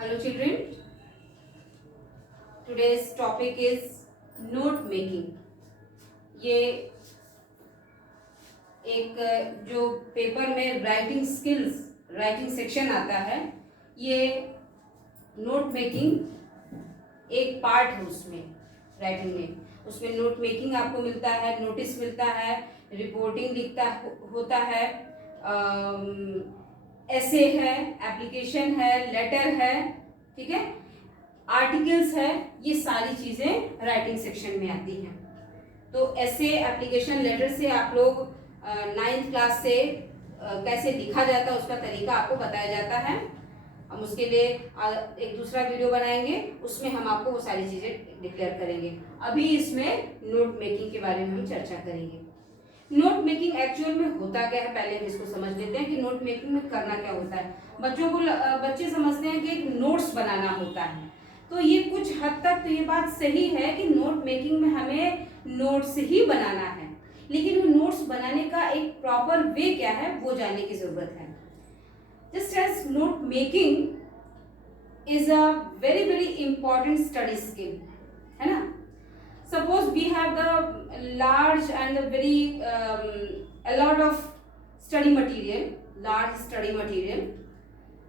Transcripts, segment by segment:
Hello children, today's topic is note making. ये एक जो पेपर में राइटिंग स्किल्स राइटिंग सेक्शन आता है, ये नोट मेकिंग एक पार्ट है उसमें राइटिंग में। उसमें नोट मेकिंग आपको मिलता है, नोटिस मिलता है, रिपोर्टिंग लिखता होता है, ऐसे है, एप्लीकेशन है, लेटर है, ठीक है, आर्टिकल्स है, ये सारी चीजें राइटिंग सेक्शन में आती हैं। तो ऐसे एप्लीकेशन लेटर से आप लोग 9th क्लास से कैसे लिखा जाता है उसका तरीका आपको बताया जाता है। हम उसके लिए एक दूसरा वीडियो बनाएंगे, उसमें हम आपको वो सारी चीजें डिक्लेयर करेंगे। अभी इसमें नोट मेकिंग के बारे में हम चर्चा करेंगे। नोट मेकिंग एक्चुअल में होता क्या है, पहले हम इसको समझ लेते हैं कि नोट मेकिंग में करना क्या होता है। बच्चे समझते हैं कि एक नोट्स बनाना होता है, तो ये कुछ हद तक तो ये बात सही है कि नोट मेकिंग में हमें नोट्स ही बनाना है, लेकिन वो नोट्स बनाने का एक प्रॉपर वे क्या है वो जानने की जरूरत है। Just as note making is a very very important study skill, है ना। Suppose we have the large and the very a lot of study material, large study material.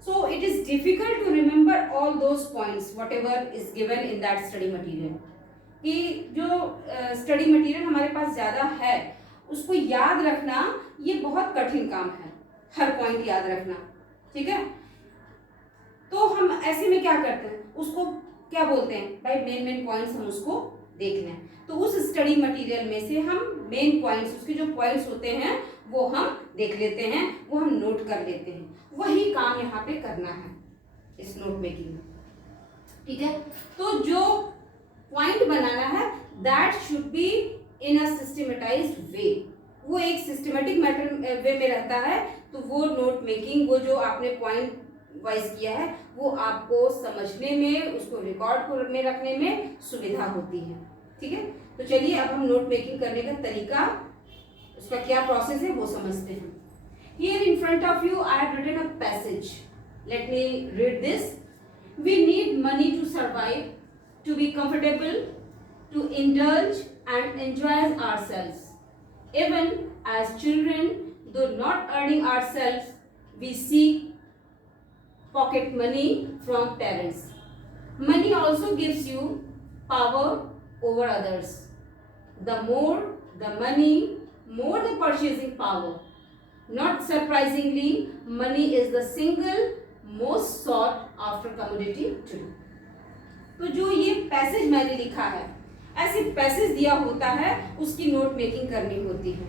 So it is difficult to remember all those points, whatever is given in that study material. कि जो study material हमारे पास ज़्यादा है उसको याद रखना ये बहुत कठिन काम है, हर पॉइंट याद रखना, ठीक है। तो हम ऐसे में क्या करते हैं, उसको क्या बोलते हैं भाई, मेन पॉइंट्स हम उसको देख लें। तो उस स्टडी मटेरियल में से हम मेन पॉइंट्स, उसके जो पॉइंट्स होते हैं वो हम देख लेते हैं, वो हम नोट कर लेते हैं। वही काम यहाँ पे करना है इस नोट मेकिंग में, ठीक है। तो जो पॉइंट बनाना है that should be in a systematized way, वो एक सिस्टमेटिक वे में रहता है। तो वो नोट मेकिंग, वो जो आपने पॉइंट वाइज किया है वो आपको समझने में, उसको रिकॉर्ड में रखने में सुविधा होती है, ठीक है। तो चलिए अब हम नोट मेकिंग करने का तरीका, उसका क्या प्रोसेस है वो समझते हैं। Here in front of you I have written a passage. Let me read this. We need money to survive, to be comfortable, to indulge and enjoy ourselves. Even as children, though not earning ourselves, we seek pocket money from parents. Money also gives you power over others. The more the money, more the purchasing power. Not surprisingly, money is the single most sought after commodity today. तो जो ये passage मैंने लिखा है, ऐसे passage दिया होता है, उसकी नोट मेकिंग करनी होती है,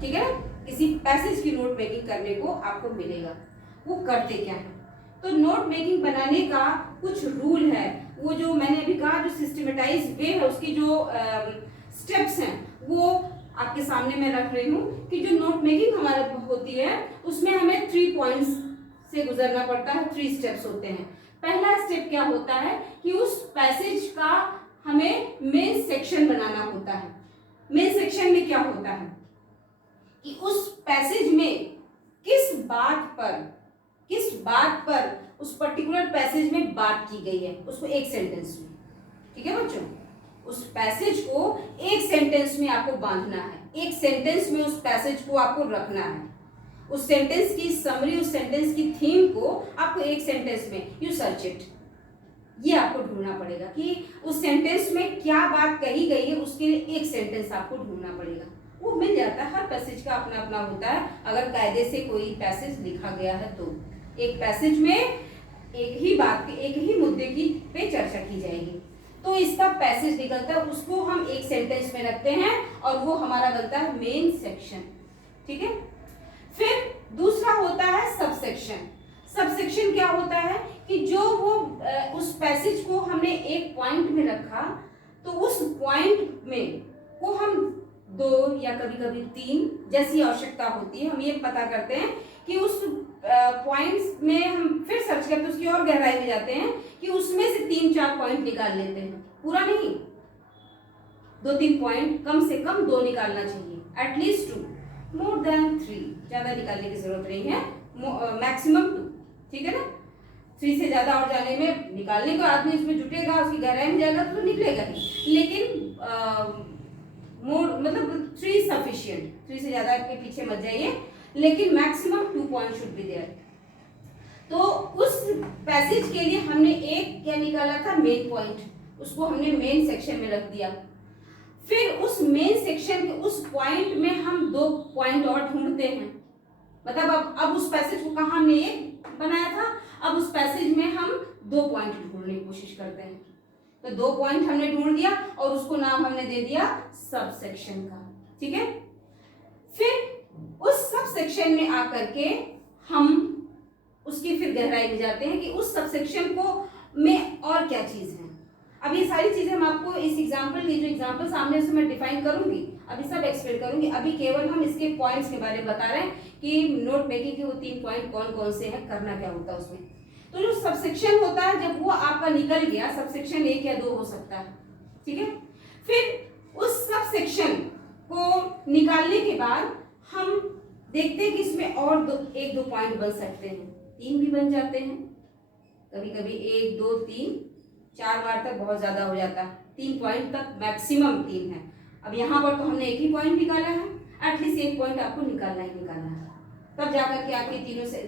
ठीक है। किसी पैसेज की नोट मेकिंग करने को आपको मिलेगा। वो करते क्या है, तो नोट मेकिंग बनाने का कुछ रूल है। वो जो मैंने अभी कहा, जो सिस्टमेटाइज वे है, उसकी जो स्टेप्स हैं वो आपके सामने मैं रख रही हूँ कि जो नोट मेकिंग हमारा होती है उसमें हमें 3 पॉइंट्स से गुजरना पड़ता है, 3 स्टेप्स होते हैं। पहला स्टेप क्या होता है कि उस पैसेज का हमें मेन सेक्शन बनाना होता है। मेन सेक्शन में क्या होता है कि उस पैसेज में किस बात पर उस पर्टिकुलर पैसेज में बात की गई है, उसको एक सेंटेंस में, ठीक है बच्चों। उस पैसेज को एक सेंटेंस में आपको बांधना है, एक सेंटेंस में उस पैसेज को आपको रखना है। उस सेंटेंस की समरी, उस सेंटेंस की थीम को आपको एक सेंटेंस में, यू सर्च इट, ये आपको ढूंढना पड़ेगा कि उस सेंटेंस में क्या बात कही गई है, उसके लिए एक सेंटेंस आपको ढूंढना पड़ेगा। वो मिल जाता है, हर पैसेज का अपना अपना होता है। अगर कायदे से कोई पैसेज लिखा गया है तो एक पैसेज में एक ही बात, एक ही मुद्दे की पे चर्चा की जाएगी, तो इसका पैसेज निकलता है, उसको हम एक सेंटेंस में रखते हैं और वो हमारा बनता है मेन सेक्शन, ठीक है। फिर दूसरा होता है सबसेक्शन। सबसेक्शन क्या होता है कि जो वो उस पैसेज को हमने एक पॉइंट में रखा, तो उस पॉइंट में को हम 2 या कभी कभी 3 जैसी आवश्यकता होती है, हम ये पता करते हैं कि उस पॉइंट्स में हम फिर सर्च करते, उसकी और गहराई में जाते हैं कि उसमें से 3-4 पॉइंट निकाल लेते हैं, पूरा नहीं, 2-3 पॉइंट, कम से कम 2 निकालना चाहिए, एटलीस्ट 2, मोर देन 3, ज्यादा निकालने की जरूरत नहीं है, मैक्सिमम 2, ठीक है ना। 3 से ज्यादा और जाने में निकालने को आदमी उसमें जुटेगा, उसकी गहराई में जाएगा तो निकलेगा ही, लेकिन मोर मतलब 3 सफिशिएंट, 3 से ज्यादा के पीछे मत जाइए, लेकिन maximum 2 point should be there. तो उस पैसेज के लिए हमने एक क्या निकाला था, मेन पॉइंट, उसको हमने मेन सेक्शन में रख दिया। फिर उस मेन सेक्शन के उस पॉइंट में हम 2 पॉइंट और ढूंढते हैं, मतलब अब उस पैसेज को कहाँ हमने एक बनाया था, अब उस पैसेज में हम 2 पॉइंट ढूंढने की कोशिश करते हैं। तो 2 पॉइंट हमने ढूंढ दिया और उसको नाम हमने दे दिया सब सेक्शन का, ठीक है। फिर उस सब सेक्शन में आकर के हम उसकी फिर गहराई में जाते हैं कि उस सब सेक्शन को में और क्या चीज है। अब ये सारी चीजें हम आपको इस एग्जाम्पल की जो एग्जाम्पल सामने से मैं डिफाइन करूंगी, अभी सब एक्सप्लेन करूंगी। अभी केवल हम इसके पॉइंट्स के बारे में बता रहे हैं कि नोट मेकिंग के वो 3 पॉइंट कौन कौन से हैं, करना क्या होता है उसमें। तो जो सबसेक्शन होता है जब वो आपका निकल गया, सबसेक्शन 1 या 2 हो सकता है, ठीक है। फिर उस सबसेक्शन को निकालने के बाद हम देखते हैं कि इसमें और 1-2 पॉइंट बन सकते हैं, 3 भी बन जाते हैं, कभी कभी 1 2 3 4 बार तक बहुत ज्यादा हो जाता है, 3 पॉइंट तक मैक्सिमम 3 है। अब यहाँ पर तो हमने एक ही पॉइंट निकाला है, एटलीस्ट 1 पॉइंट आपको निकालना ही निकालना है, तब जाकर के आपके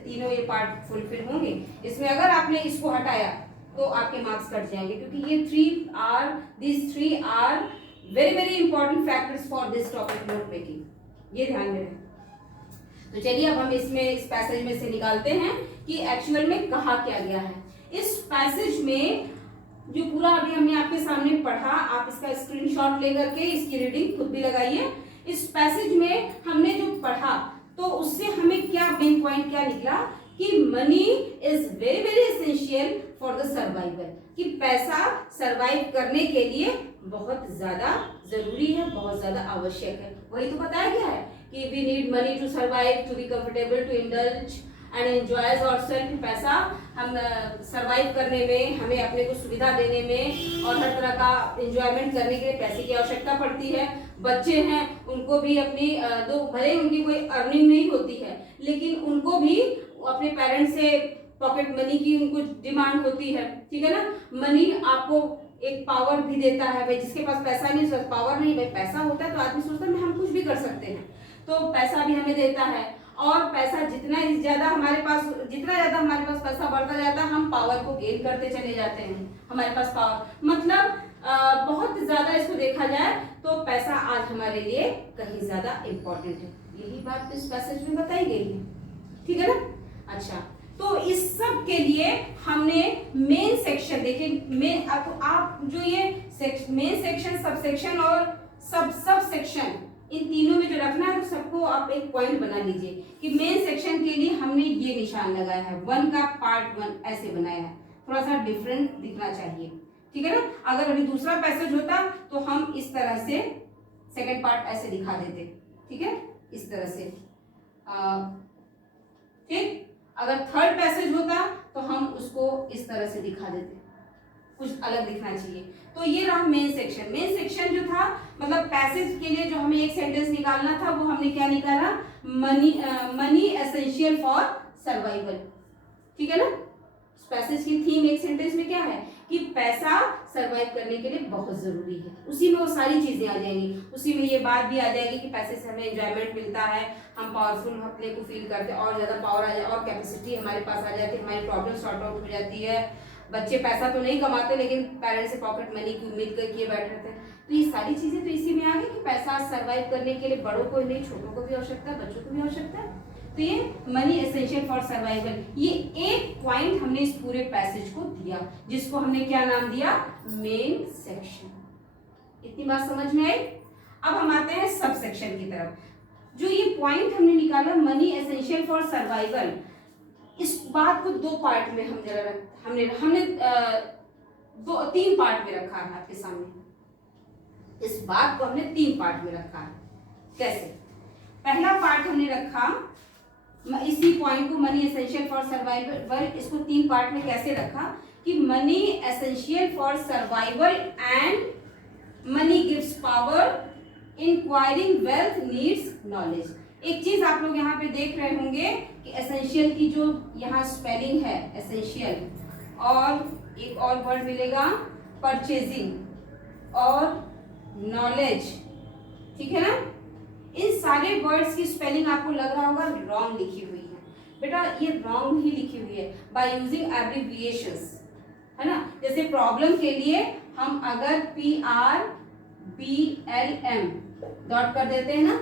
तीनों ये पार्ट फुलफिल होंगे। इसमें अगर आपने इसको हटाया तो आपके मार्क्स कट जाएंगे, क्योंकि ये these three are very very important factors for this topic note making, ये ध्यान में रखें। तो चलिए अब हम इस पैसेज में से निकालते हैं कि एक्चुअल में कहा क्या गया है। इस पैसेज में जो पूरा अभी हमने आपके सामने पढ़ा, आप इसका स्क्रीनशॉट लेकर के इसकी रीडिंग खुद भी लगाइए। इस पैसेज में हमने जो पढ़ा तो उससे हमें क्या मेन पॉइंट क्या निकला कि money is very very essential for the survival, कि पैसा सरवाइव करने के लिए बहुत ज्यादा जरूरी है, बहुत ज्यादा आवश्यक है। वही तो बताया गया है कि we need money to survive, to be comfortable, to indulge and enjoys ourself. पैसा हम सरवाइव करने में, हमें अपने को सुविधा देने में और हर तरह का एंजॉयमेंट करने के लिए पैसे की आवश्यकता पड़ती है। बच्चे हैं उनको भी अपनी दो, भले उनकी कोई अर्निंग नहीं होती है, लेकिन उनको भी अपने पेरेंट्स से पॉकेट मनी की उनको डिमांड होती है, ठीक है ना। मनी आपको एक पावर भी देता है, भाई जिसके पास पैसा नहीं उसके पास पावर नहीं, भाई पैसा होता है तो आदमी सोचता है हम कुछ भी कर सकते हैं, तो पैसा भी हमें देता है। और पैसा जितना ज्यादा हमारे पास पैसा बढ़ता जाता है, हम पावर को गेन करते चले जाते हैं। हमारे पास पावर मतलब बहुत ज्यादा इसको देखा जाए तो पैसा आज हमारे लिए कहीं ज्यादा इम्पोर्टेंट है, यही बात इस पैसेज में बताई गई है, ठीक है ना। अच्छा, तो इस सब के लिए हमने मेन सेक्शन देखिए, मेन आप जो ये मेन सेक्शन, सब सेक्शन और सब सेक्शन, इन तीनों में जो रखना है तो सबको आप एक पॉइंट बना लीजिए कि मेन सेक्शन के लिए हमने ये निशान लगाया है, 1 का पार्ट 1 ऐसे बनाया है, थोड़ा सा डिफरेंट दिखना चाहिए, ठीक है ना। अगर अभी दूसरा पैसेज होता तो हम इस तरह से सेकंड पार्ट ऐसे दिखा देते, ठीक है, इस तरह से, ठीक। अगर थर्ड पैसेज होता तो हम उसको इस तरह से दिखा देते, कुछ अलग दिखना चाहिए। तो ये रहा मेन सेक्शन। मेन सेक्शन जो था मतलब पैसेज के लिए जो हमें एक सेंटेंस निकालना था वो हमने क्या निकाला, मनी एसेंशियल फॉर सर्वाइवल, ठीक है ना। पैसेज की थीम एक सेंटेंस में क्या है कि पैसा सरवाइव करने के लिए बहुत जरूरी है। उसी में वो सारी चीजें आ जाएंगी, उसी में ये बात भी आ जाएगी कि पैसे से हमें एंजॉयमेंट मिलता है, हम पावरफुल अपने को फील करते हैं, और ज्यादा पावर आ जाए और कैपेसिटी हमारे पास आ जाती है, हमारी प्रॉब्लम सॉर्ट आउट हो जाती है। बच्चे पैसा तो नहीं कमाते लेकिन पेरेंट्स से पॉकेट मनी की उम्मीद करके बैठे रहते हैं। तो ये सारी चीजें तो इसी में आ गई कि पैसा सरवाइव करने के लिए बड़ों को नहीं, छोटों को भी आवश्यकता है, बच्चों को भी आवश्यकता है। तो ये मनी एसेंशियल फॉर सर्वाइवल, ये एक पॉइंट हमने इस पूरे पैसेज को दिया, जिसको हमने क्या नाम दिया, मेन सेक्शन। इतनी बात समझ में आई। अब हम आते हैं सब सेक्शन की तरफ। जो ये पॉइंट हमने निकाला मनी एसेंशियल फॉर सर्वाइवल, इस बात को 2 पार्ट में हमने 3 पार्ट में रखा है आपके सामने। इस बात को हमने 3 पार्ट में रखा है। कैसे? पहला पार्ट हमने रखा इसी पॉइंट को मनी एसेंशियल फॉर सर्वाइवल, इसको 3 पार्ट में कैसे रखा कि money essential for survival and money gives power, enquiring wealth needs knowledge. एक चीज आप लोग यहाँ पे देख रहे होंगे कि एसेंशियल की जो यहाँ स्पेलिंग है एसेंशियल, और एक और वर्ड मिलेगा परचेजिंग और नॉलेज, ठीक है ना। इन सारे वर्ड्स की स्पेलिंग आपको लग रहा होगा रॉन्ग लिखी हुई है, बेटा ये रॉन्ग ही लिखी हुई है बाय यूजिंग एब्रिविएशंस, है ना। जैसे प्रॉब्लम के लिए हम अगर PRBLM डॉट कर देते हैं ना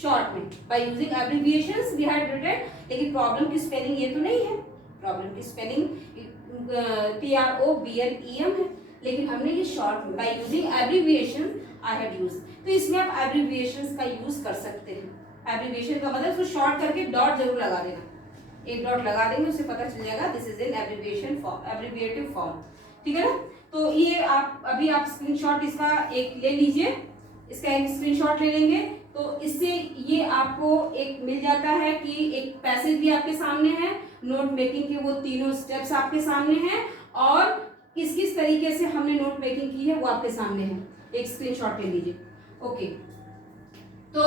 शॉर्ट में, by using abbreviations we had written, लेकिन प्रॉब्लम की स्पेलिंग ये तो नहीं है, प्रॉब्लम की स्पेलिंग PROBLEM है, लेकिन हमने ये शॉर्ट में by using abbreviation I had use, तो इसमें आप एब्रिविएशंस का यूज कर सकते हैं। एब्रिविएशन का मतलब उसको शॉर्ट करके डॉट जरूर लगा देना, एक डॉट लगा देंगे उससे पता चल जाएगा this is an abbreviation form, abbreviative form, ठीक है ना। तो ये आप अभी आप स्क्रीनशॉट इसका एक ले लीजिए, इसका एक स्क्रीनशॉट ले लेंगे तो इससे ये आपको एक मिल जाता है कि एक पैसेज भी आपके सामने है, नोट मेकिंग के वो तीनों स्टेप्स आपके सामने हैं और किस किस तरीके से हमने नोट मेकिंग की है वो आपके सामने है, एक स्क्रीनशॉट ले लीजिए। ओके, तो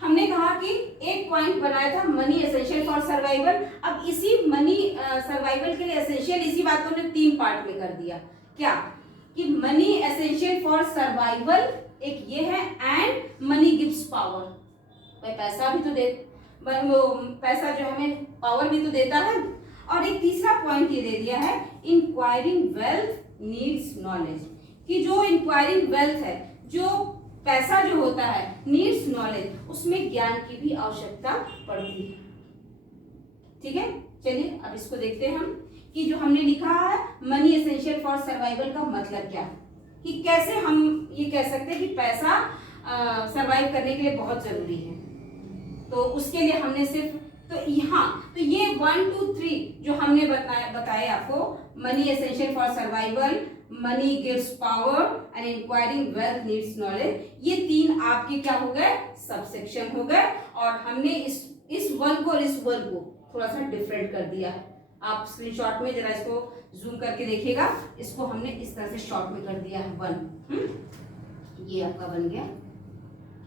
हमने कहा कि एक पॉइंट बनाया था मनी एसेंशियल फॉर सर्वाइवल। अब इसी मनी सर्वाइवल के लिए एसेंशियल, इसी बात को हमने 3 पार्ट में कर दिया, क्या कि मनी एसेंशियल फॉर सर्वाइवल एक ये है एंड मनी गिव्स पावर, भाई पैसा भी तो दे, पैसा जो हमें पावर भी तो देता है। और एक तीसरा पॉइंट ये दे दिया है इंक्वायरिंग वेल्थ नीड्स नॉलेज, कि जो इंक्वायरिंग वेल्थ है, जो पैसा जो होता है नीड्स नॉलेज, उसमें ज्ञान की भी आवश्यकता पड़ती है, ठीक है। चलिए अब इसको देखते हैं हम कि जो हमने लिखा है मनी एसेंशियल फॉर सर्वाइवल का मतलब क्या है, कि कैसे हम ये कह सकते हैं कि पैसा सर्वाइव करने के लिए बहुत जरूरी है। तो उसके लिए हमने सिर्फ तो यहाँ तो ये 1 2 3 जो हमने बताया आपको, money essential for survival, money gives power and enquiring wealth needs knowledge, ये 3 आपके क्या हो गए, सबसेक्शन हो गए। और हमने इस वन को और इस वन को थोड़ा सा डिफरेंट कर दिया है। आप स्क्रीनशॉट में जरा इसको जूम करके देखिएगा, इसको हमने इस तरह से शॉर्ट में कर दिया है 1, ये आपका बन गया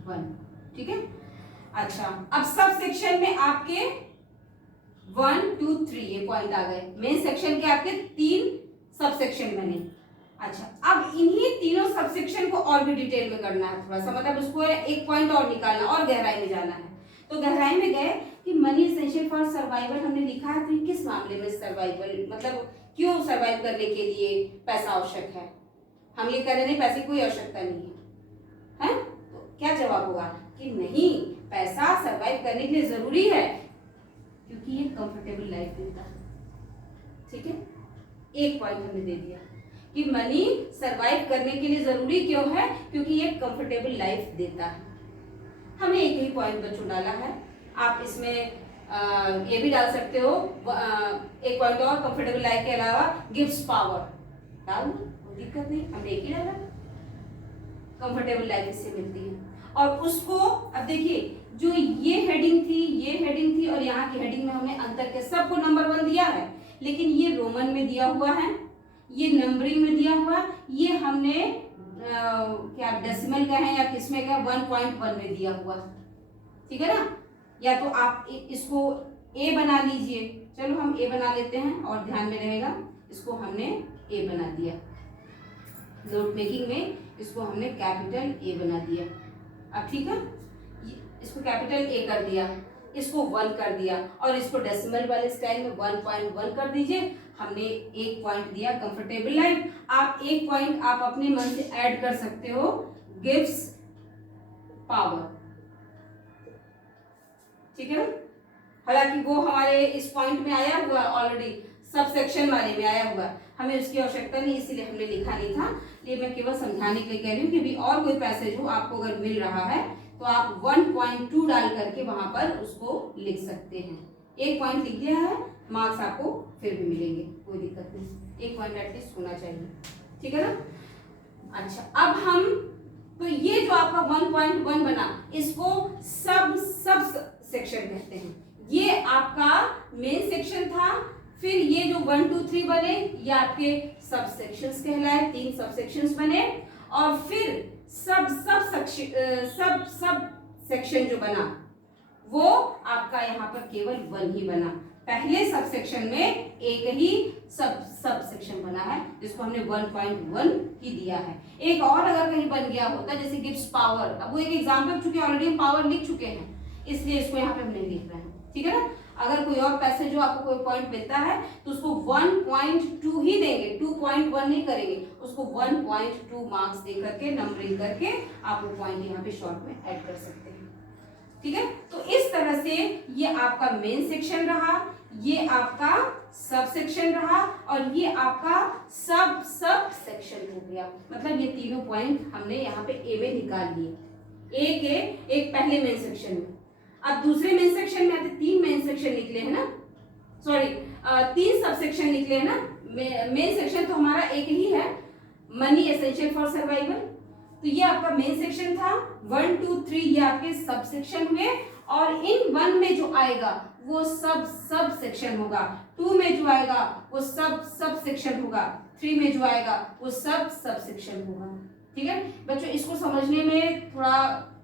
1, ठीक है। अच्छा, अब सब सेक्शन में आपके 1 2 3 ये पॉइंट आ गए, मेन सेक्शन के आपके 3 सब सेक्शन बने। अच्छा, अब इन्हीं तीनों सब सेक्शन को और भी डिटेल में करना है, थोड़ा सा मतलब उसको एक पॉइंट और निकालना और गहराई में जाना है। तो गहराई में गए कि मनी एसेंशियल फॉर सर्वाइवल हमने लिखा है, तो किस मामले में सर्वाइवल, मतलब क्यों सर्वाइव करने के लिए पैसा आवश्यक है। हम ये कह रहे हैं पैसे की कोई आवश्यकता नहीं है, हैं? तो क्या जवाब होगा कि नहीं, पैसा सर्वाइव करने के लिए जरूरी है क्योंकि ये कंफर्टेबल लाइफ देता है, ठीक है। एक पॉइंट हमने दे दिया कि मनी सर्वाइव करने के लिए जरूरी क्यों है, क्योंकि ये कंफर्टेबल लाइफ देता है। हमने एक ही पॉइंट बच्चों डाला है, आप इसमें ये भी डाल सकते हो एक पॉइंट और, कंफर्टेबल लाइफ के अलावा गिव्स पावर डाल दो, कोई दिक्कत नहीं, हमने एक ही डाला, कंफर्टेबल लाइफ इससे मिलती है। और उसको अब देखिए, जो ये हेडिंग थी, ये हेडिंग थी और यहाँ की हेडिंग में हमने अंतर के सबको नंबर 1 दिया है, लेकिन ये रोमन में दिया हुआ है, ये नंबरिंग में दिया हुआ है, ये हमने क्या डेसिमल का है या किसमें का 1.1 में दिया हुआ, ठीक है ना। या तो आप इसको ए बना लीजिए, चलो हम ए बना लेते हैं और ध्यान में रहेगा, इसको हमने ए बना दिया, नोट मेकिंग में इसको हमने कैपिटल ए बना दिया। अब ठीक है, इसको कैपिटल ए कर दिया, इसको 1 कर दिया और इसको डेसिमल वाले स्टाइल में 1.1 कर दीजिए। हमने एक पॉइंट दिया कंफर्टेबल लाइफ, आप एक पॉइंट आप अपने मन से ऐड कर सकते हो, गिव्स पावर, ठीक है ना। हालांकि वो हमारे इस पॉइंट में आया हुआ ऑलरेडी, सब सेक्शन वाले में आया हुआ, हमें उसकी आवश्यकता नहीं, इसीलिए हमने लिखा नहीं था। ये मैं केवल समझाने के लिए कह रही हूँ कि भी और कोई पैसेज हो आपको अगर मिल रहा है तो आप 1.2 डाल करके वहां पर उसको लिख सकते हैं। एक पॉइंट लिख दिया है, मार्क्स आपको फिर भी मिलेंगे, कोई दिक्कत नहीं, एक पॉइंट एटलीस्ट होना चाहिए, ठीक है ना। अच्छा, अब हम तो ये जो आपका 1.1 बना, इसको सब सेक्शन कहते हैं। ये आपका मेन सेक्शन था, फिर ये जो 1 2 3 बने ये आपके सब सेक्शंस कहलाए, 3 सब सेक्शंस बने, और फिर सब सेक्शन जो बना वो आपका यहाँ पर केवल 1 ही बना। पहले सब सेक्शन में एक ही सब सेक्शन बना है जिसको हमने 1.1 ही दिया है। एक और अगर कहीं बन गया होता जैसे गिब्स पावर, अब वो एक एग्जाम्पल चूंकि ऑलरेडी हम पावर लिख चुके हैं इसलिए इसको यहाँ पे हम नहीं लिख रहे हैं, ठीक है ना। अगर कोई और पैसेज जो आपको कोई पॉइंट मिलता है तो उसको 1.2 ही देंगे, 2.1 नहीं करेंगे, उसको 1.2 मार्क्स दे करके नंबरिंग करके आप वो पॉइंट यहाँ पे शॉर्ट में ऐड कर सकते हैं, ठीक है। तो इस तरह से ये आपका मेन सेक्शन रहा, ये आपका सब सेक्शन रहा और ये आपका सब सेक्शन हो गया। मतलब ये तीनों पॉइंट हमने यहाँ पे ए में निकाल लिए, एक पहले मेन सेक्शन में। अब दूसरे मेन सेक्शन में आते, 3 मेन सेक्शन निकले हैं ना, सॉरी 3 सब सेक्शन निकले हैं ना। मेन सेक्शन तो हमारा एक ही है, मनी एसेंशियल फॉर सर्वाइवल, तो ये आपका मेन सेक्शन था। 1 2 3 ये आपके सब सेक्शन हुए और इन 1 में जो आएगा वो सब सेक्शन होगा, 2 में जो आएगा वो सब सेक्शन होगा, 3 में जो आएगा वो सब सेक्शन होगा, ठीक है बच्चों। इसको समझने में थोड़ा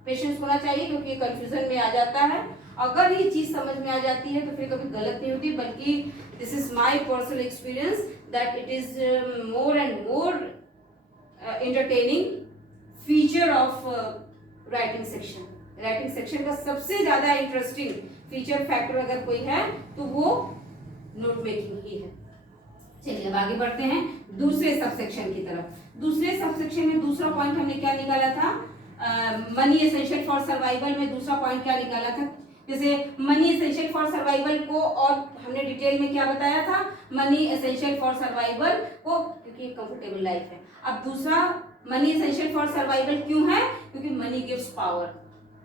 पेशेंस होना चाहिए क्योंकि ये कंफ्यूजन में आ जाता है। अगर ये चीज समझ में आ जाती है तो फिर कभी गलत नहीं होती, बल्कि this is my personal experience that it is more and more entertaining feature of writing section. Writing section का सबसे ज्यादा इंटरेस्टिंग फीचर फैक्टर अगर कोई है तो वो नोट मेकिंग ही है। चलिए अब आगे बढ़ते हैं दूसरे सब सेक्शन की तरफ। दूसरे सब सेक्शन में दूसरा पॉइंट हमने क्या निकाला था, मनी एसेंशियल फॉर सर्वाइवल में दूसरा पॉइंट क्या निकाला था। जैसे मनी एसेंशियल फॉर सर्वाइवल को और हमने डिटेल में क्या बताया था, मनी एसेंशियल फॉर सर्वाइवल को क्योंकि कंफर्टेबल लाइफ है। अब दूसरा मनी एसेंशियल फॉर सर्वाइवल क्यों है, क्योंकि मनी गिव्स पावर,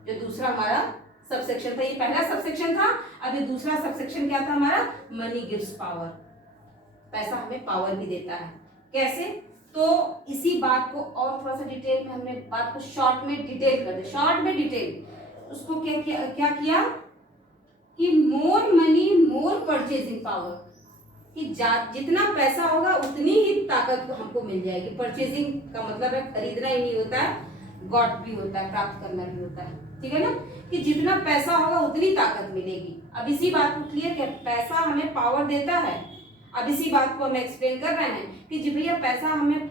जो दूसरा हमारा सब सेक्शन था। ये पहला सब सेक्शन था, अब ये दूसरा सब सेक्शन क्या था हमारा, मनी गिव्स पावर, पैसा हमें पावर भी देता है। कैसे, तो इसी बात को और थोड़ा सा डिटेल में हमने बात को शॉर्ट में डिटेल कर दिया, शॉर्ट में डिटेल। उसको क्या किया कि मोर मनी मोर परचेजिंग पावर, कि जितना पैसा होगा उतनी ही ताकत हमको मिल जाएगी। परचेजिंग का मतलब है खरीदना ही नहीं होता है, गॉट भी होता है, प्राप्त करना भी होता है, ठीक है ना, कि जितना पैसा होगा उतनी ताकत मिलेगी। अब इसी बात को क्लियर कर, पैसा हमें पावर देता है। अब इसी बात को हम एक्सप्लेन कर रहे हैं कि जी भैया पैसा हमें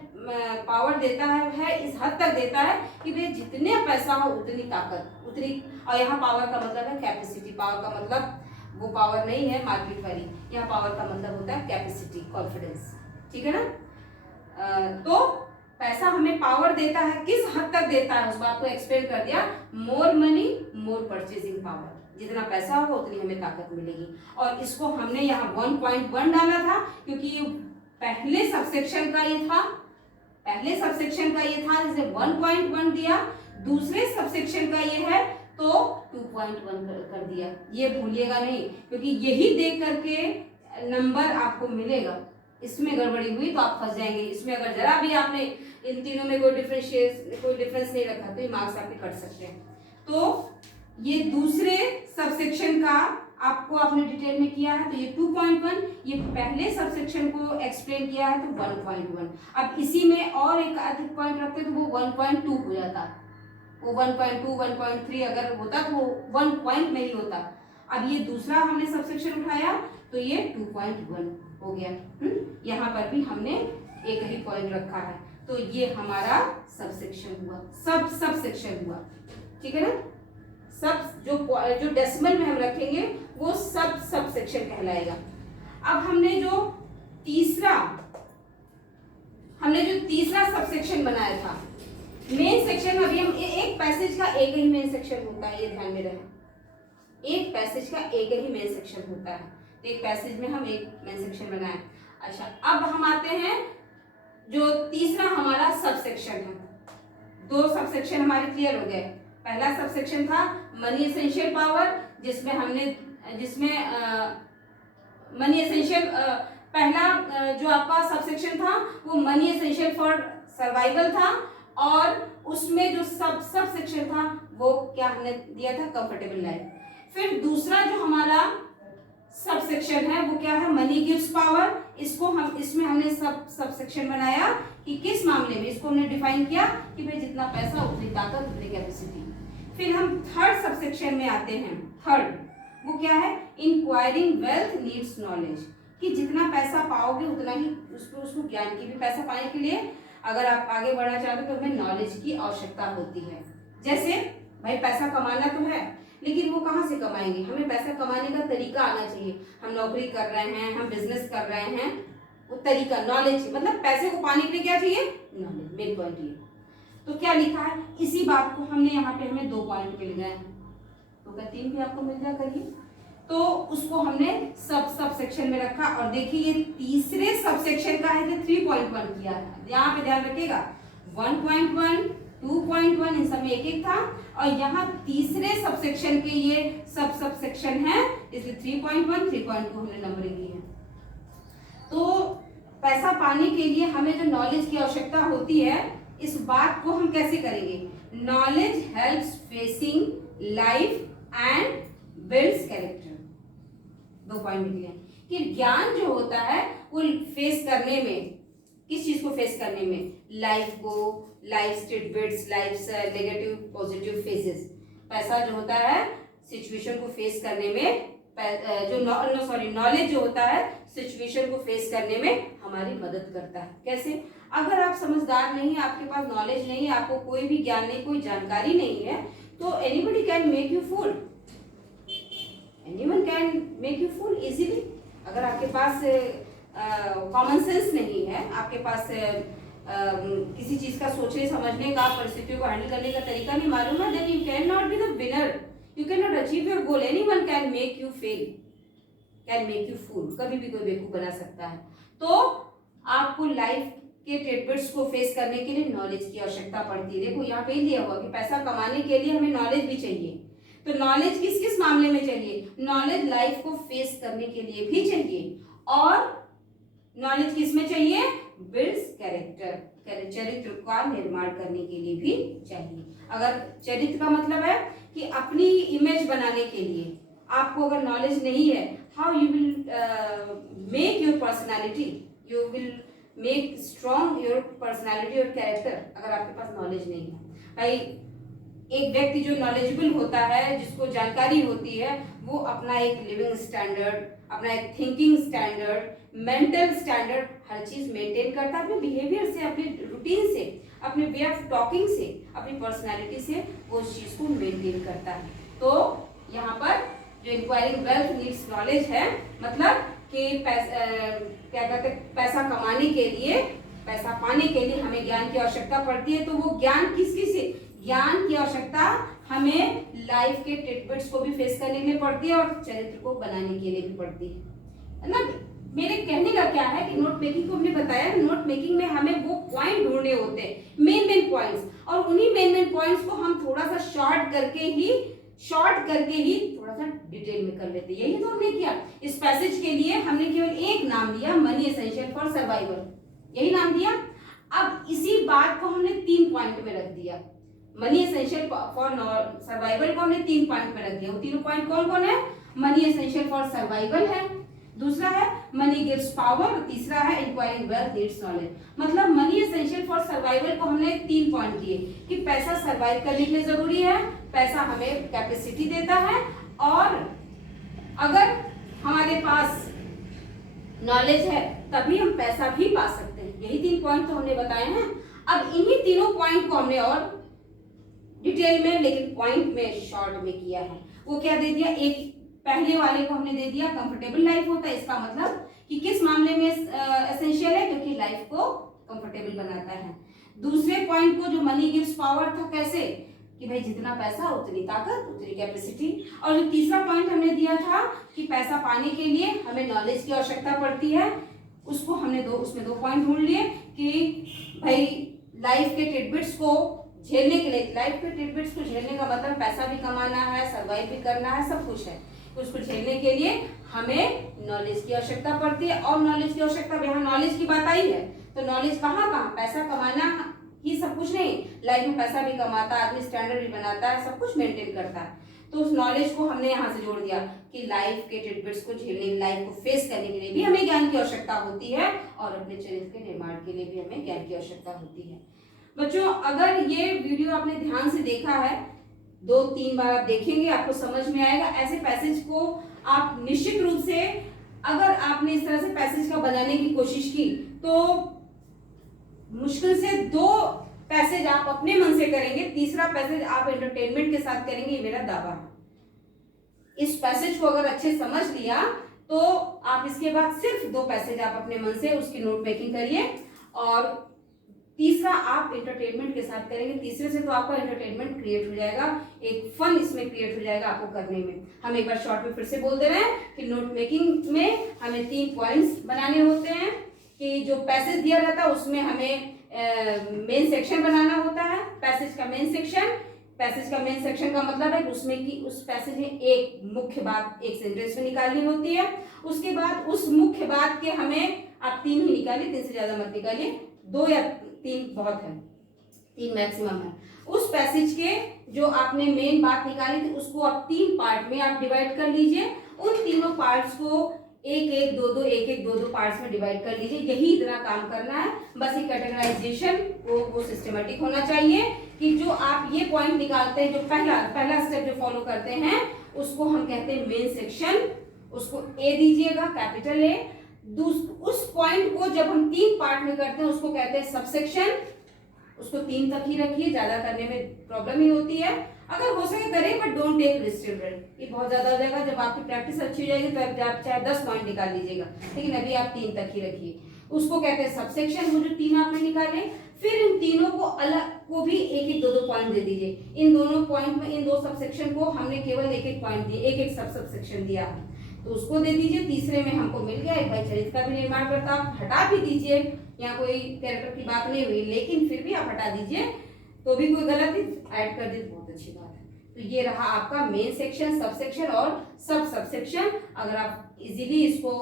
पावर देता है इस हद तक देता है कि भैया जितने पैसा हो उतनी ताकत उतनी। और यहाँ पावर का मतलब है कैपेसिटी। पावर का मतलब वो पावर नहीं है मार्केट वाली, यहाँ पावर का मतलब होता है कैपेसिटी, कॉन्फिडेंस, ठीक है ना। तो पैसा हमें पावर देता है, किस हद तक देता है उस बात को एक्सप्लेन कर दिया। मोर मनी मोर परचेजिंग पावर, जितना पैसा होगा उतनी हमें ताकत मिलेगी। और इसको हमने यहाँ 1.1 डाला था क्योंकि ये पहले सबसेक्शन का ये था, पहले सबसेक्शन का ये था, जैसे 1.1 दिया, दूसरे सबसेक्शन का ये है तो 2.1 कर दिया। ये भूलिएगा नहीं, क्योंकि यही देख करके नंबर आपको मिलेगा। इसमें गड़बड़ी हुई तो आप फंस जाएंगे। इसमें अगर जरा भी आपने इन तीनों में कोई डिफरेंस नहीं रखा तो ये मार्क्स आपके कट सकते हैं। तो ये दूसरे सबसेक्शन का आपको आपने डिटेल में किया है तो ये 2.1, ये पहले सबसेक्शन को एक्सप्लेन किया है तो 1.1। अब इसी में और एक अधिक पॉइंट रखते तो वो 1.2 हो जाता, वो 1.2 1.3 अगर होता तो वो 1 पॉइंट नहीं होता। अब ये दूसरा हमने सबसेक्शन उठाया तो ये 2.1 हो गया। यहाँ पर भी हमने एक ही पॉइंट रखा है तो ये हमारा सबसेक्शन हुआ, सब सेक्शन हुआ, ठीक है ना। सब जो डेसिमल में हम रखेंगे वो सब सेक्शन कहलाएगा। अब हमने जो तीसरा सबसेक्शन बनाया था, मेन सेक्शन, अभी हम एक पैसेज का एक ही मेन सेक्शन होता है, ये ध्यान में रहे। एक पैसेज का एक ही मेन सेक्शन होता है, तो एक पैसेज में हम एक मेन सेक्शन बनाए। अच्छा, अब हम आते हैं जो तीसरा हमारा सबसेक्शन है। 2 सबसेक्शन हमारे क्लियर हो गए। पहला सबसेक्शन था मनी एसेंशियल पावर, जिसमें मनी एसेंशियल, पहला जो आपका सबसेक्शन था वो मनी एसेंशियल फॉर सर्वाइवल था, और उसमें जो सब सेक्शन था वो क्या हमने दिया था, कंफर्टेबल लाइफ। फिर दूसरा जो हमारा सब सेक्शन है वो क्या है, मनी गिव्स पावर। इसमें हमने सब सेक्शन बनाया कि किस मामले में, इसको हमने डिफाइन किया कि भाई जितना पैसा उतनी ताकत उतनी कैपेसिटी। फिर हम थर्ड सबसेक्शन में आते हैं। वो क्या है, इंक्वायरिंग वेल्थ नीड्स नॉलेज, कि जितना पैसा पाओगे उतना ही उसको ज्ञान की भी, पैसा पाने के लिए अगर आप आगे बढ़ना चाहते हो तो हमें नॉलेज की आवश्यकता होती है। जैसे भाई पैसा कमाना तो है, लेकिन वो कहाँ से कमाएंगे, हमें पैसा कमाने का तरीका आना चाहिए। हम नौकरी कर रहे हैं, हम बिजनेस कर रहे हैं, वो तरीका नॉलेज, मतलब पैसे को पाने के लिए क्या चाहिए, नॉलेज, मेन पॉइंट ये। तो क्या लिखा है, इसी बात को हमने यहाँ पे, हमें 2 पॉइंट मिल गए हैं, तो क्या 3 भी आपको मिल जाए करिए। तो उसको हमने सब सेक्शन में रखा, और देखिए ये तीसरे सब सेक्शन का है, 3.1 किया था, यहाँ पे ध्यान रखिएगा 1.1 2.1 इन सब में एक था, और यहाँ तीसरे सब सेक्शन के ये सब सेक्शन है, इसलिए 3.1 3.2 हमने नंबरिंग की है। तो पैसा पाने के लिए हमें जो नॉलेज की आवश्यकता होती है, इस बात को हम कैसे करेंगे, knowledge helps facing life and builds character. 2 point निकले कि ज्ञान जो होता है वो फेस करने में, किस चीज को फेस करने में, लाइफ को, life statements, life negative positive phases. पैसा जो होता है सिचुएशन को फेस करने में, नॉलेज जो होता है सिचुएशन को फेस करने में हमारी मदद करता है। कैसे, अगर आप समझदार नहीं है, आपके पास नॉलेज नहीं है, आपको कोई भी ज्ञान नहीं, कोई जानकारी नहीं है, तो anybody can make you fool, anyone can make you fool easily. अगर आपके पास कॉमन सेंस नहीं है, आपके पास किसी चीज का सोचने समझने का, परिस्थितियों को हैंडल करने का तरीका नहीं मालूम है, then you can not be the winner, you can not achieve your goal, anyone can make you fail, can make you fool, कभी भी कोई बेवकूफ बना सकता है। तो आपको लाइफ के ट्रेडबिट्स को फेस करने के लिए नॉलेज की आवश्यकता पड़ती है। देखो यहाँ पे दिया हुआ कि पैसा कमाने के लिए हमें नॉलेज भी चाहिए, तो नॉलेज किस किस मामले में चाहिए, नॉलेज लाइफ को फेस करने के लिए भी चाहिए, और नॉलेज किस में चाहिए, बिल्ड्स कैरेक्टर, चरित्र का निर्माण करने के लिए भी चाहिए। अगर चरित्र का मतलब है कि अपनी इमेज बनाने के लिए आपको अगर नॉलेज नहीं है, how you will make your personality, you will make strong your personality और कैरेक्टर, अगर आपके पास नॉलेज नहीं है। भाई एक व्यक्ति जो नॉलेजेबल होता है, जिसको जानकारी होती है, वो अपना एक लिविंग स्टैंडर्ड, अपना एक थिंकिंग स्टैंडर्ड, मेंटल स्टैंडर्ड, हर चीज मेंटेन करता है, अपने बिहेवियर से, अपने रूटीन से, अपने वे ऑफ टॉकिंग से, अपनी पर्सनालिटी से वो उस चीज को मेंटेन करता है। तो यहाँ पर जो इंक्वायरिंग वेल्थ नीड्स नॉलेज है, मतलब कि क्या कहते हैं, पैसा कमाने के लिए, पैसा पाने के लिए हमें ज्ञान की आवश्यकता पड़ती है। तो वो ज्ञान किसकी से, ज्ञान की आवश्यकता हमें लाइफ के ट्रीटमेंट्स को भी फेस करने के लिए पड़ती है, और चरित्र को बनाने के लिए भी पड़ती है ना। मेरे कहने का क्या है कि नोट मेकिंग को हमने बताया, नोट मेकिंग में हमें वो पॉइंट ढूंढने होते हैं, मेन पॉइंट्स, और उन्हीं मेन पॉइंट्स को हम थोड़ा सा शॉर्ट करके ही थोड़ा सा डिटेल में कर लेते हैं। यही तो हमने किया। इस पैसेज के लिए हमने केवल एक नाम दिया, मनी एसेंशियल फॉर सर्वाइवल, यही नाम दिया। अब इसी बात को हमने 3 पॉइंट में रख दिया, मनी एसेंशियल फॉर सर्वाइवल को हमने 3 पॉइंट में रख दिया। वो तीनों पॉइंट कौन कौन है, मनी एसेंशियल फॉर सर्वाइवल है, दूसरा है मनी गिव्स पावर, तीसरा है इंक्वायरिंग वेल्थ नीड्स नॉलेज। मतलब मनी एसेंशियल फॉर सर्वाइवल को हमने 3 पॉइंट दिए कि पैसा सर्वाइव करने के लिए जरूरी है, पैसा हमें कैपेसिटी देता है, और अगर हमारे पास नॉलेज है तभी हम पैसा भी पा सकते हैं। यही 3 पॉइंट तो हमने बताए हैं। अब इन्हीं तीनों पॉइंट को हमने और डिटेल में, लेकिन पॉइंट में शॉर्ट में किया है। वो क्या दे दिया, एक पहले वाले को हमने दे दिया कंफर्टेबल लाइफ होता है, इसका मतलब कि किस मामले में एसेंशियल है, क्योंकि लाइफ को कंफर्टेबल बनाता है। दूसरे पॉइंट को जो मनी गिव्स पावर था, कैसे कि भाई जितना पैसा उतनी ताकत उतनी कैपेसिटी। और जो तीसरा पॉइंट हमने दिया था कि पैसा पाने के लिए हमें नॉलेज की आवश्यकता पड़ती है, उसको हमने उसमें 2 पॉइंट ढूंढ लिए कि भाई लाइफ के ट्रीटमेंट्स को झेलने के लिए, लाइफ के ट्रीटमेंट्स को झेलने का मतलब पैसा भी कमाना है, सर्वाइव भी करना है, सब कुछ है। उसको झेलने के लिए हमें नॉलेज की आवश्यकता पड़ती है, और नॉलेज की आवश्यकता, यहाँ नॉलेज की बात आई है, तो नॉलेज कहाँ, पैसा कमाना ही सब कुछ नहीं, लाइफ में पैसा भी कमाता है आदमी, स्टैंडर्ड भी बनाता है, सब कुछ मेंटेन करता है। तो उस नॉलेज को हमने यहाँ से जोड़ दिया कि लाइफ के ट्रीटमेंट्स को झेलने, लाइफ को फेस करने के लिए भी हमें ज्ञान की आवश्यकता होती है, और अपने चरित्र के निर्माण के लिए भी हमें ज्ञान की आवश्यकता होती है। बच्चों, अगर ये वीडियो आपने ध्यान से देखा है 2-3 बार आप देखेंगे, आपको समझ में आएगा। ऐसे पैसेज को आप निश्चित रूप से, अगर आपने इस तरह से पैसेज का बनाने की कोशिश की तो मुश्किल से 2 पैसेज आप अपने मन से करेंगे, तीसरा पैसेज आप एंटरटेनमेंट के साथ करेंगे, ये मेरा दावा है। इस पैसेज को अगर अच्छे समझ लिया तो आप इसके बाद सिर्फ 2 पैसेज आप अपने मन से उसकी नोट मेकिंग करिए, और तीसरा आप एंटरटेनमेंट के साथ करेंगे। तीसरे से तो आपका एंटरटेनमेंट क्रिएट हो जाएगा, एक फन इसमें क्रिएट हो जाएगा आपको करने में। हम एक बार शॉर्ट में फिर से बोल दे रहे हैं कि नोट मेकिंग में हमें 3 पॉइंट्स बनाने होते हैं, कि जो पैसेज दिया रहता है उसमें हमें मेन सेक्शन बनाना होता है, पैसेज का मेन सेक्शन। पैसेज का मेन सेक्शन का मतलब है उसमें कि उस पैसेज में एक मुख्य बात एक सेंटेंस में निकालनी होती है। उसके बाद उस मुख्य बात के हमें, आप 3 ही निकालिए, 3 से ज्यादा मत निकालिए, 2 या 3 बहुत है, 3 मैक्सिमम है। उस पैसेज के जो आपने मेन बात निकाली थी उसको आप 3 पार्ट में आप डिवाइड कर लीजिए। उन तीनों पार्ट्स को 1-1, 2-2, 1-1, 2-2 पार्ट्स में डिवाइड कर लीजिए। यही इतना काम करना है, बस ये कैटेगराइजेशन वो सिस्टमेटिक होना चाहिए, कि जो आप ये पॉइंट निकालते हैं, जो पहला स्टेप जो फॉलो करते हैं उसको हम कहते हैं मेन सेक्शन, उसको ए दीजिएगा, कैपिटल ए। उस पॉइंट को जब हम 3 पार्ट में करते हैं उसको कहते हैं सबसेक्शन, उसको 3 तक ही रखिए, ज्यादा करने में प्रॉब्लम ही होती है। अगर हो सके करें, but don't take risk children, ये बहुत ज्यादा हो जाएगा। जब आपकी प्रैक्टिस अच्छी हो जाएगी तो आप चाहे 10 पॉइंट निकाल लीजिएगा, लेकिन अभी आप 3 तक ही रखिए। उसको कहते हैं सबसेक्शन, वो जो 3 आपने निकाले। फिर इन तीनों को अलग को भी 1-1, 2-2 पॉइंट दे दीजिए। इन दोनों पॉइंट में, इन 2 सबसेक्शन को हमने केवल 1-1 पॉइंट दिए, 1-1 सबसेक्शन दिया, तो उसको दे दीजिए। तीसरे में हमको मिल गया एक भाई चरित्र का भी निर्माण करता, आप हटा भी दीजिए, यहाँ कोई कैरेक्टर की बात नहीं हुई, लेकिन फिर भी आप हटा दीजिए तो भी कोई गलत है, ऐड कर दी तो बहुत अच्छी बात है। तो ये रहा आपका मेन सेक्शन, सबसेक्शन और सबसेक्शन। अगर आप इजीली इसको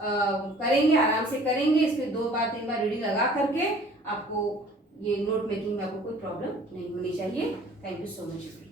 करेंगे, आराम से करेंगे, इसमें 2 बार 3 बार रीडिंग लगा करके, आपको ये नोट मेकिंग में आपको कोई प्रॉब्लम नहीं होनी चाहिए। Thank you so much.